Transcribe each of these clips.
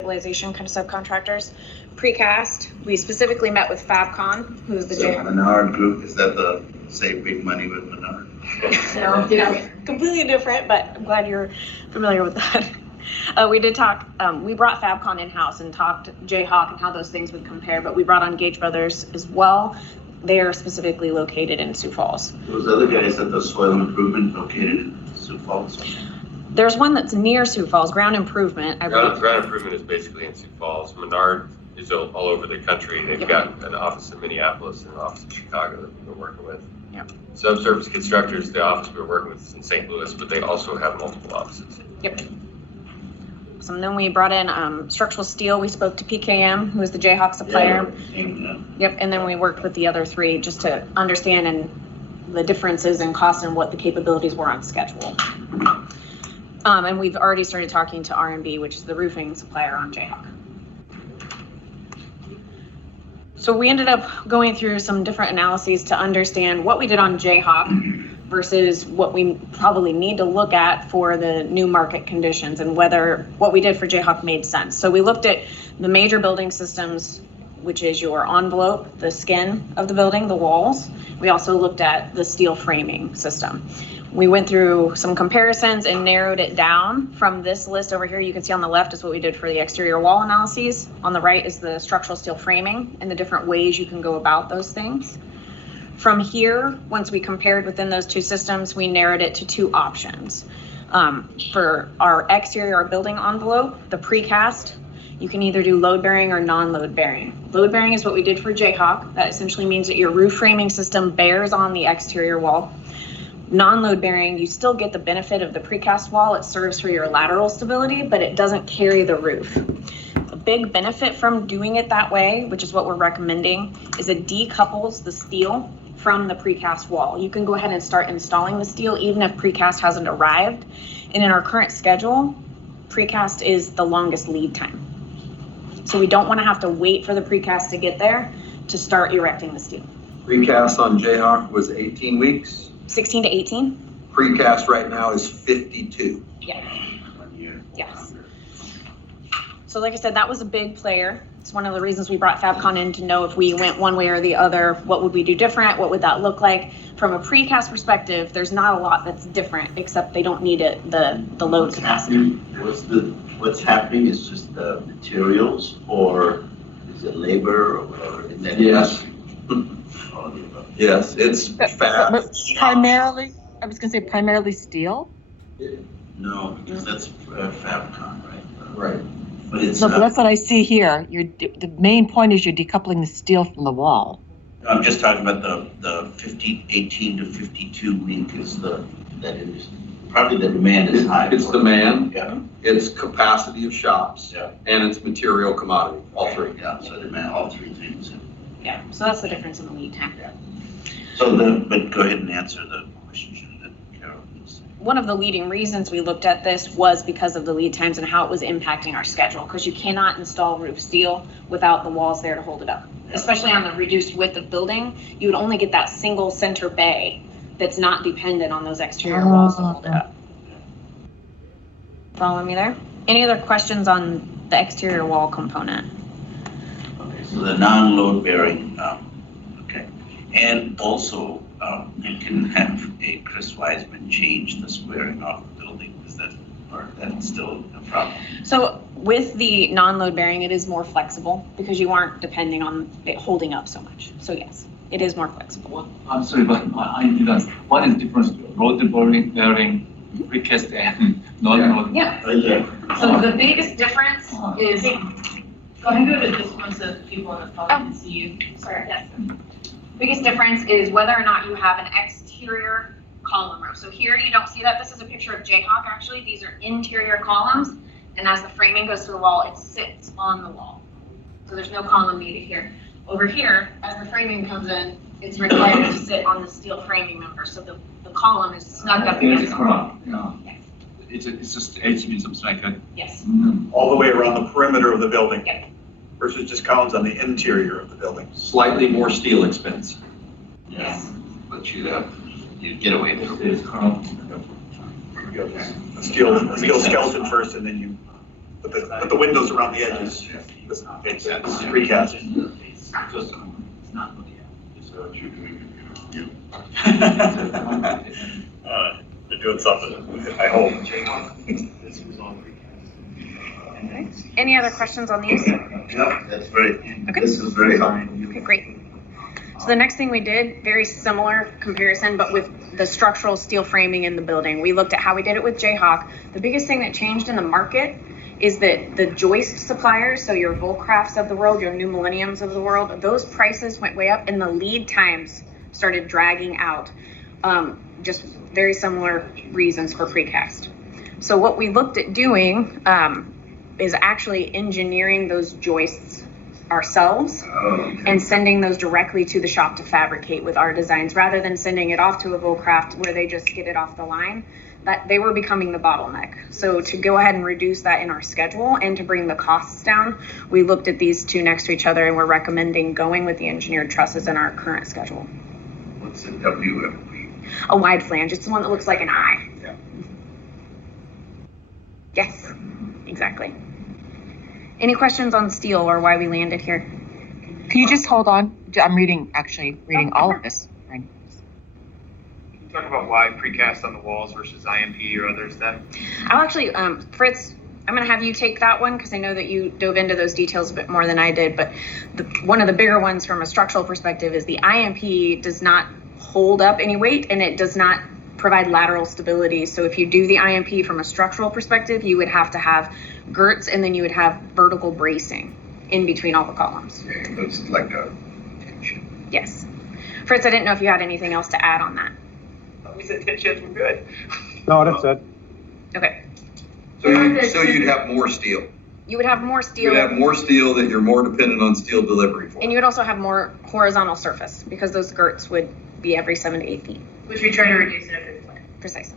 stabilization kind of subcontractors. Precast, we specifically met with Fabcon, who's the Jayhawk. Menard Group, is that the Save Big Money with Menard? No, completely different, but I'm glad you're familiar with that. We did talk, we brought Fabcon in-house and talked Jayhawk and how those things would compare, but we brought on Gage Brothers as well. They are specifically located in Sioux Falls. Those other guys at the soil improvement located in Sioux Falls? There's one that's near Sioux Falls, Ground Improvement. Ground Improvement is basically in Sioux Falls. Menard is all over the country. They've got an office in Minneapolis and an office in Chicago that we're working with. Yep. Subsurface Constructors, the office we're working with is in St. Louis, but they also have multiple offices. Yep. So then we brought in structural steel. We spoke to PKM, who is the Jayhawk supplier. Yep. And then we worked with the other three just to understand the differences in cost and what the capabilities were on schedule. And we've already started talking to R&B, which is the roofing supplier on Jayhawk. So we ended up going through some different analyses to understand what we did on Jayhawk versus what we probably need to look at for the new market conditions and whether what we did for Jayhawk made sense. So we looked at the major building systems, which is your envelope, the skin of the building, the walls. We also looked at the steel framing system. We went through some comparisons and narrowed it down from this list over here. You can see on the left is what we did for the exterior wall analyses. On the right is the structural steel framing and the different ways you can go about those things. From here, once we compared within those two systems, we narrowed it to two options. For our exterior or building envelope, the precast, you can either do load bearing or non-load bearing. Load bearing is what we did for Jayhawk. That essentially means that your roof framing system bears on the exterior wall. Non-load bearing, you still get the benefit of the precast wall. It serves for your lateral stability, but it doesn't carry the roof. A big benefit from doing it that way, which is what we're recommending, is it decouples the steel from the precast wall. You can go ahead and start installing the steel even if precast hasn't arrived. And in our current schedule, precast is the longest lead time. So we don't want to have to wait for the precast to get there to start erecting the steel. Precast on Jayhawk was 18 weeks. 16 to 18? Precast right now is 52. Yeah. Yes. So like I said, that was a big player. It's one of the reasons we brought Fabcon in to know if we went one way or the other, what would we do different? What would that look like? From a precast perspective, there's not a lot that's different, except they don't need it, the load capacity. What's happening is just the materials, or is it labor, or is that? Yes. Yes, it's fast. But primarily, I was going to say primarily steel. No, because that's Fabcon, right? Right. But it's. So that's what I see here. The main point is you're decoupling the steel from the wall. I'm just talking about the 18 to 52 week is that is probably the demand is high. It's demand. Yeah. It's capacity of shops. Yeah. And it's material commodity. All three. Yeah. So demand all three things. Yeah. So that's the difference in the lead time. Yeah. So but go ahead and answer the question that Carol was saying. One of the leading reasons we looked at this was because of the lead times and how it was impacting our schedule, because you cannot install roof steel without the walls there to hold it up. Yeah. Especially on the reduced width of building, you would only get that single center bay that's not dependent on those exterior walls to hold it up. Following me there? Any other questions on the exterior wall component? Okay, so the non-load bearing, okay. And also, you can have a Chris Wiseman change the squaring off the building. Is that, or that's still a problem? So with the non-load bearing, it is more flexible because you aren't depending on it holding up so much. So yes, it is more flexible. I'm sorry, but I didn't ask. What is the difference between load bearing, precast, and non-load? Yeah. Right there. So the biggest difference is. Go ahead and go to this one so that people in the public can see you. Sorry, yes. Biggest difference is whether or not you have an exterior column row. So here you don't see that. This is a picture of Jayhawk actually. These are interior columns, and as the framing goes to the wall, it sits on the wall. So there's no column needed here. Over here, as the framing comes in, it's required to sit on the steel framing member. So the column is snug up against the wall. Yeah. Yes. It's just edge means something like that. Yes. All the way around the perimeter of the building. Yep. Versus just columns on the interior of the building. Slightly more steel expense. Yes. But you'd get away with it. A steel skeleton first, and then you But the windows around the edges, it's precast. They're doing something, I hope. Any other questions on these? Yeah, that's very, Okay. this is very high. Okay, great. So the next thing we did, very similar comparison, but with the structural steel framing in the building. We looked at how we did it with Jayhawk. The biggest thing that changed in the market is that the joist suppliers, so your Volcrafts of the world, your New Millenniums of the world, those prices went way up and the lead times started dragging out. Just very similar reasons for precast. So what we looked at doing is actually engineering those joists ourselves and sending those directly to the shop to fabricate with our designs rather than sending it off to a Volcraft where they just get it off the line. That they were becoming the bottleneck. So to go ahead and reduce that in our schedule and to bring the costs down, we looked at these two next to each other and we're recommending going with the engineered trusses in our current schedule. What's a WMP? A wide flange, it's the one that looks like an eye. Yeah. Yes, exactly. Any questions on steel or why we landed here? Can you just hold on? I'm reading all of this. Right. Can you talk about why precast on the walls versus IMP or others then? I'll actually, Fritz, I'm going to have you take that one because I know that you dove into those details a bit more than I did. But one of the bigger ones from a structural perspective is the IMP does not hold up any weight and it does not provide lateral stability. So if you do the IMP from a structural perspective, you would have to have girts and then you would have vertical bracing in between all the columns. It looks like a tension. Yes. Fritz, I didn't know if you had anything else to add on that. We said tensions were good. No, that's it. Okay. So you'd have more steel. You would have more steel. You'd have more steel that you're more dependent on steel delivery for. And you would also have more horizontal surface because those girts would be every 7 to 8 feet. Which we try to reduce in every plan. Precisely.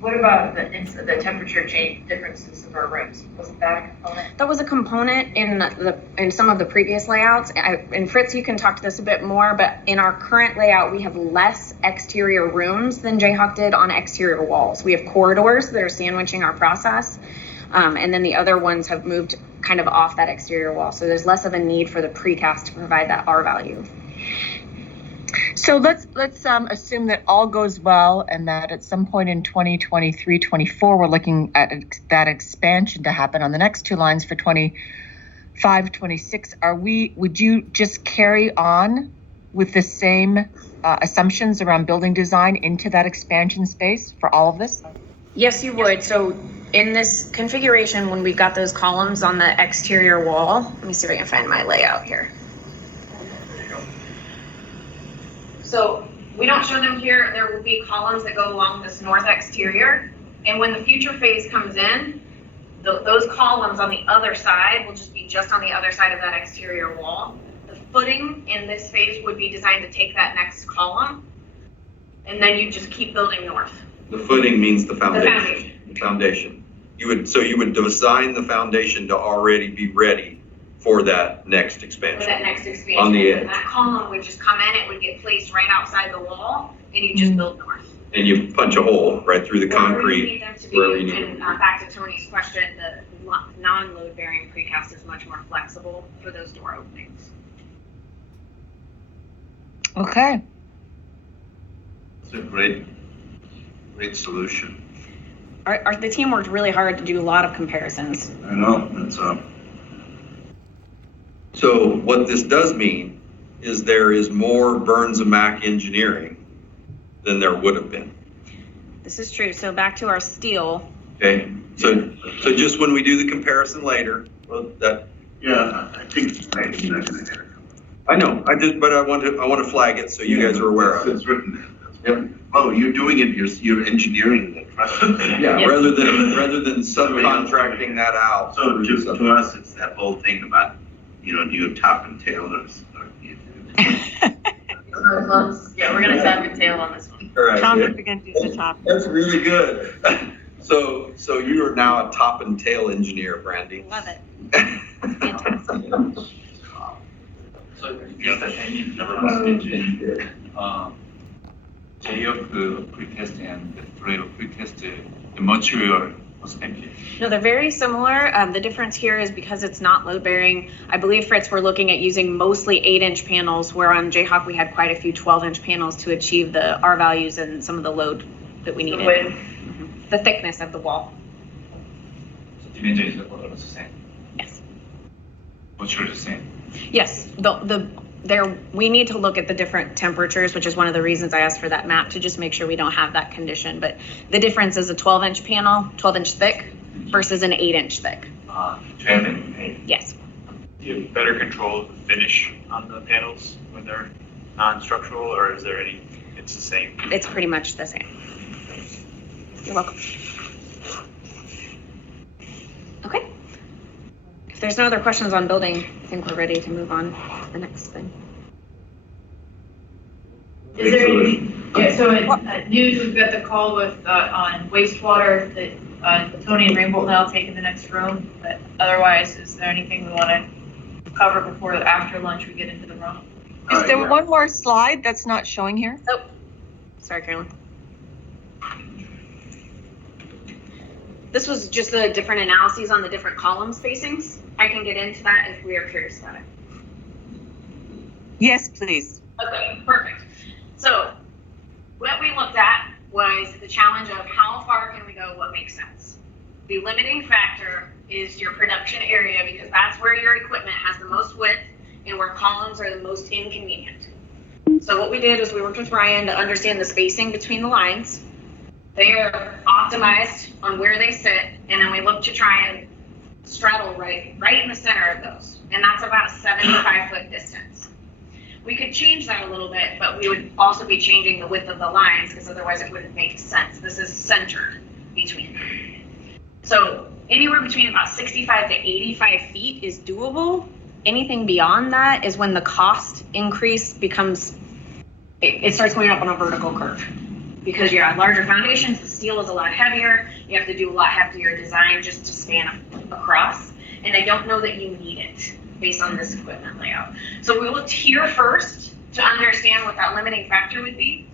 What about the temperature change differences of our rooms? Wasn't that a component? That was a component in some of the previous layouts. And Fritz, you can talk to this a bit more, but in our current layout, we have less exterior rooms than Jayhawk did on exterior walls. We have corridors that are sandwiching our process. And then the other ones have moved kind of off that exterior wall. So there's less of a need for the precast to provide that R value. So let's assume that all goes well and that at some point in 2023-24, we're looking at that expansion to happen on the next two lines for 25-26. Would you just carry on with the same assumptions around building design into that expansion space for all of this? Yes, you would. So in this configuration, when we've got those columns on the exterior wall, let me see if I can find my layout here. So we don't show them here. There will be columns that go along this north exterior. And when the future phase comes in, those columns on the other side will just be just on the other side of that exterior wall. The footing in this phase would be designed to take that next column. And then you just keep building north. The footing means the foundation. The foundation. The foundation. You would design the foundation to already be ready for that next expansion. For that next expansion. On the edge. And that column would just come in, it would get placed right outside the wall, and you just build north. And you punch a hole right through the Wherever you concrete. need them to wherever you be, need and them. back to Tony's question, the non-load bearing precast is much more flexible for those door openings. Okay. It's a great solution. The team worked really hard to do a lot of comparisons. I know, it's So what this does mean is there is more Burns and Mac engineering than there would have been. This is true. So back to our steel. Okay, so just when we do the comparison later, well, that, yeah, I think maybe not gonna hit it. I know, but I want to flag it so you guys are aware of it. It's written there. Yep. Oh, you're doing it, you're engineering the truss. Yeah, Yes. rather than subcontracting that out. So to us, it's that whole thing about, do you have top and tail or you Yeah, we're gonna tap and tail on this one. All right, Tom, yeah. we're going to do the top. That's really good. So you are now a top and tail engineer, Brandy. Love it. So just that any number stage, J of the precast and the thread of precast, the material perspective? No, they're very similar. The difference here is because it's not load bearing. I believe, Fritz, we're looking at using mostly 8-inch panels, where on Jayhawk we had quite a few 12-inch panels to achieve the R values and some of the load that we The needed. width. The thickness of the wall. So dimension is also the same. Yes. Virtually the same. Yes. We need to look at the different temperatures, which is one of the reasons I asked for that map, to just make sure we don't have that condition. But the difference is a 12-inch panel, 12-inch thick, versus an 8-inch thick. 12 and 8. Yes. Do you have better control of the finish on the panels when they're non-structural, or is there any, it's the same? It's pretty much the same. You're welcome. Okay. If there's no other questions on building, I think we're ready to move on to the next thing. Is there any, yeah, so at news, we've got the call with, on wastewater that, Tony and Rainbolt now taking the next room, but otherwise, is there anything we want to cover before, after lunch, we get into the room? Is there one more slide that's not showing here? Oh, sorry, Carolyn. This was just the different analyses on the different column spacings. I can get into that if we are curious about it. Yes, please. Okay, perfect. So what we looked at was the challenge of how far can we go, what makes sense. The limiting factor is your production area, because that's where your equipment has the most width and where columns are the most inconvenient. So what we did is we worked with Ryan to understand the spacing between the lines. They are optimized on where they sit, and then we look to try and straddle right in the center of those. And that's about a 75-foot distance. We could change that a little bit, but we would also be changing the width of the lines, because otherwise it wouldn't make sense. This is centered between them. So anywhere between about 65 to 85 feet is doable. Anything beyond that is when the cost increase becomes, it starts going up on a vertical curve. Because you have larger foundations, the steel is a lot heavier, you have to do a lot heftier design just to span across. And I don't know that you need it based on this equipment layout. So we looked here first to understand what that limiting factor would be.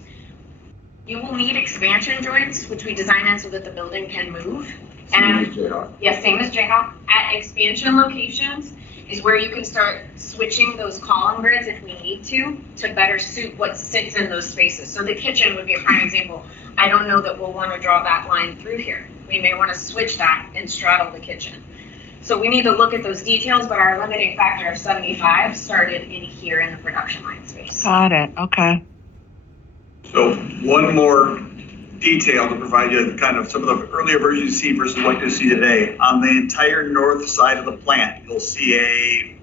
You will need expansion joints, which we design in so that the building can move. And yes, same as Jayhawk. At expansion locations is where you can start switching those column grids if we need to better suit what sits in those spaces. So the kitchen would be a prime example. I don't know that we'll want to draw that line through here. We may want to switch that and straddle the kitchen. So we need to look at those details, but our limiting factor of 75 started in here in the production line space. Got it. Okay. So one more detail to provide you kind of some of the earlier versions you see versus what you see today. On the entire north side of the plant, you'll see a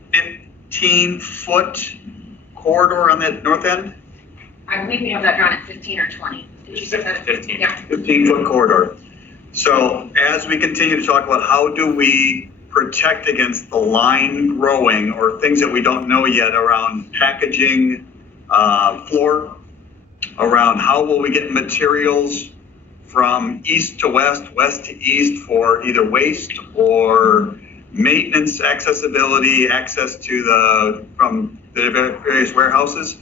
15-foot corridor on that north end. I believe we have that drawn at 15 or 20. Did you say that? 15. Yeah. 15-foot corridor. So as we continue to talk about how do we protect against the line growing or things that we don't know yet around packaging, floor, around how will we get materials from east to west, west to east for either waste or maintenance, accessibility, access to from the various warehouses.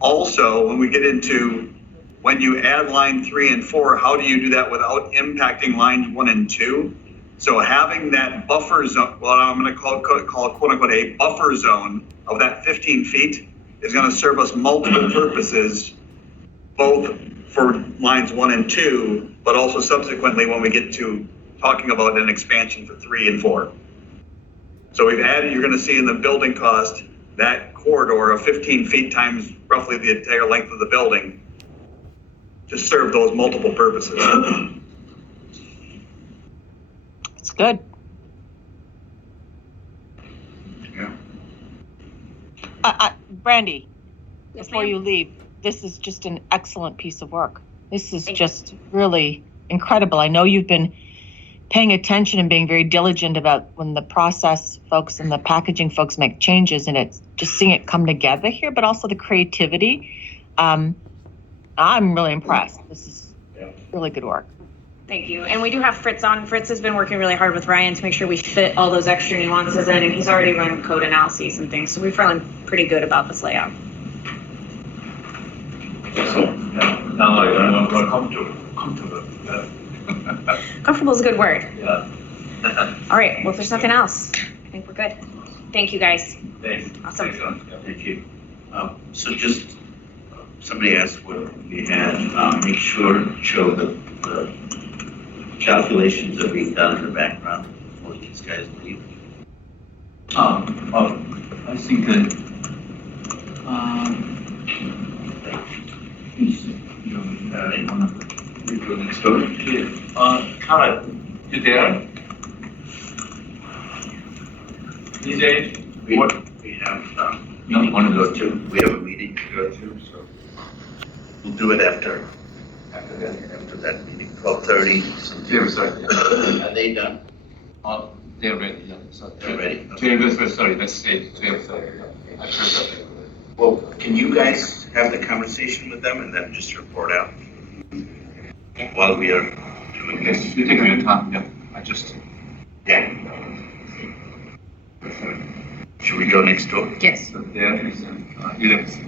Also, when we get into when you add line 3 and 4, how do you do that without impacting lines 1 and 2? So having that buffer zone, what I'm going to call quote unquote a buffer zone of that 15 feet is going to serve us multiple purposes, both for lines 1 and 2, but also subsequently when we get to talking about an expansion for 3 and 4. So we've added, you're going to see in the building cost, that corridor of 15 feet times roughly the entire length of the building to serve those multiple purposes. It's good. Yeah. Brandy, Yes, before ma'am. you leave, this is just an excellent piece of work. This is Thank you. just really incredible. I know you've been paying attention and being very diligent about when the process folks and the packaging folks make changes, and it's just seeing it come together here, but also the creativity. I'm really impressed. This is really good work. Thank you. And we do have Fritz on. Fritz has been working really hard with Ryan to make sure we fit all those extra nuances in, and he's already run code analyses and things. So we're feeling pretty good about this layout. So now I want to come to the Comfortable is a good word. Yeah. All right, well, if there's nothing else, I think we're good. Thank you, guys. Thanks. Awesome. Thanks, yeah. Thank you. So just, somebody asked what we had, make sure, show the calculations that we've done in the background before these guys leave. I think We go next door. Carl, you there? DJ, We what? have, No, meeting one to of go those to, we have a meeting to go to, so we'll do it after that meeting, 12:30. Yeah, sorry. Are they done? They're ready, yeah. So, They're ready? 12, sorry, let's say 12. I forgot. Well, can you guys have the conversation with them and then just report out while we are doing this? You take your time, yeah. I just. Yeah. Should we go next door? Yes. So there is 11.